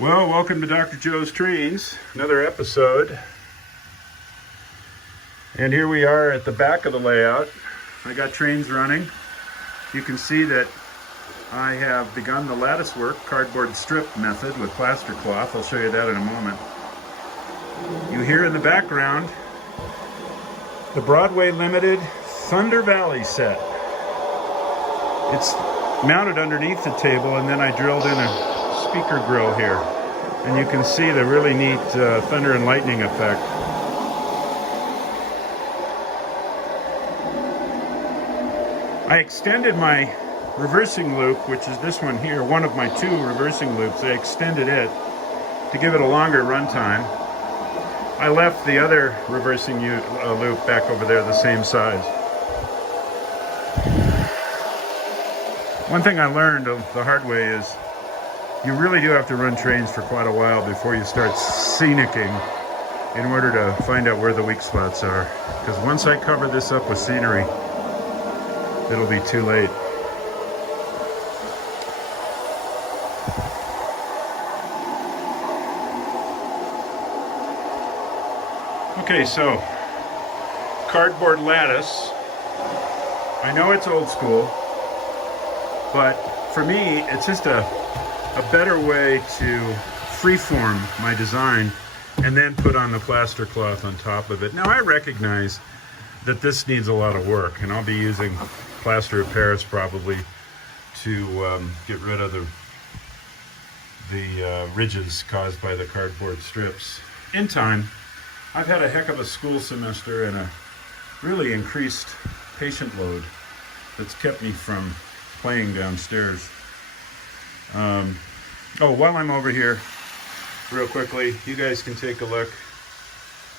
Well, welcome to Dr. Joe's Trains, another episode. And here we are at the back of the layout. I got trains running. You can see that I have begun the lattice work, cardboard strip method with plaster cloth. I'll show you that in a moment. You hear in the background the Broadway Limited Thunder Valley set. It's mounted underneath the table, and then I drilled in a speaker grill here, and you can see the really neat thunder and lightning effect. I extended my reversing loop, which is this one here, one of my two reversing loops. I extended it to give it a longer run time. I left the other reversing loop back over there the same size. One thing I learned the hard way is you really do have to run trains for quite a while before you start scenicking in order to find out where the weak spots are. Because once I cover this up with scenery, it'll be too late. Okay, so cardboard lattice. I know it's old school, but for me, it's just a better way to freeform my design and then put on the plaster cloth on top of it. Now I recognize that this needs a lot of work, and I'll be using plaster of Paris probably to get rid of the ridges caused by the cardboard strips. In time, I've had a heck of a school semester and a really increased patient load that's kept me from playing downstairs. While I'm over here, real quickly, you guys can take a look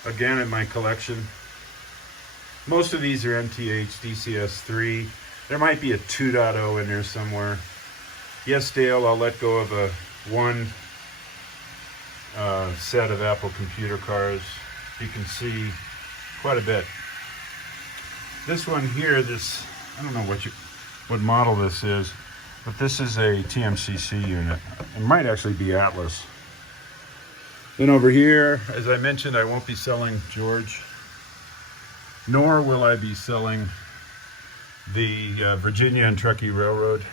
again at my collection. Most of these are MTH DCS3. There might be a 2.0 in there somewhere. Yes, Dale, I'll let go of one set of Apple computer cars. You can see quite a bit. This one here, I don't know what model this is, but this is a TMCC unit. It might actually be Atlas. Then over here, as I mentioned, I won't be selling George, nor will I be selling the Virginia and Truckee Railroad,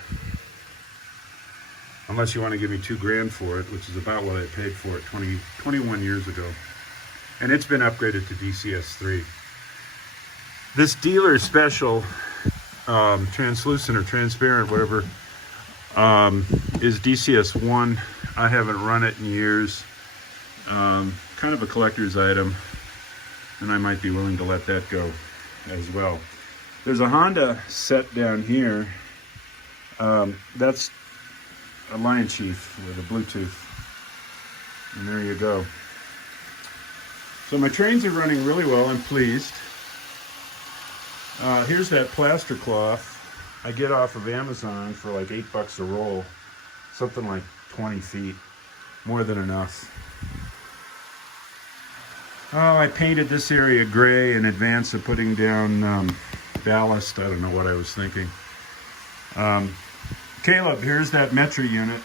unless you want to give me $2,000 for it, which is about what I paid for it 21 years ago. And it's been upgraded to DCS3. This dealer special, translucent or transparent, whatever, is DCS1. I haven't run it in years. Kind of a collector's item, and I might be willing to let that go as well. There's a Honda set down here. That's a Lion Chief with a Bluetooth. And there you go. So my trains are running really well. I'm pleased. Here's that plaster cloth I get off of Amazon for like $8 a roll. Something like 20 feet. More than enough. Oh, I painted this area gray in advance of putting down ballast. I don't know what I was thinking. Caleb, here's that Metro unit.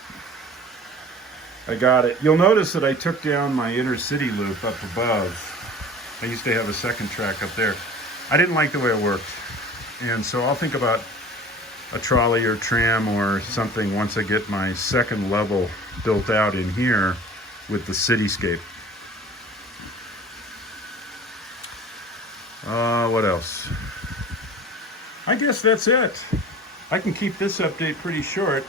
I got it. You'll notice that I took down my inner city loop up above. I used to have a second track up there. I didn't like the way it worked. And so I'll think about a trolley or tram or something once I get my second level built out in here with the cityscape. What else? I guess that's it. I can keep this update pretty short.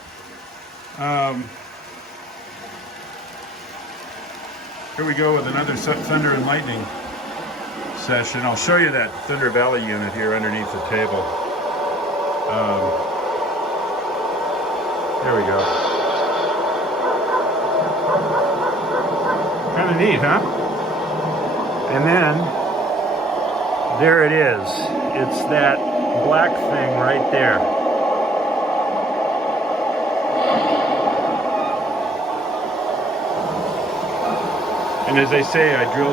Here we go with another thunder and lightning session. I'll show you that Thunder Valley unit here underneath the table. There we go. Kind of neat, huh? And then there it is. It's that black thing right there. And as I say, I drilled